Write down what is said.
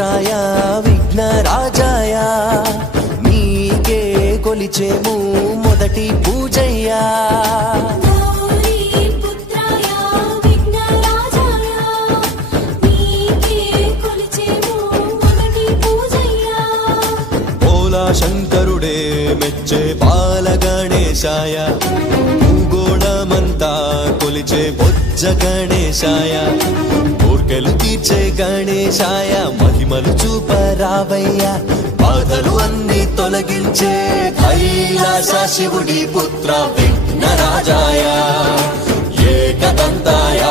పుత్రాయ విఘ్నరాజాయ నీకే కొలిచేము మొదటి పూజయ్యా శంకరుడే మెచ్చే బాల గణేశాయ భూగోళమంతా కొలిచే బొజ్జ గణేశాయ కోర్కెలు తీర్చే గణేశాయ మహిమలు చూపరావయ్య బాధలు అన్ని తొలగించే కైలాస శివుడి పుత్ర విఘ్నరాజాయ ఏకదంతాయ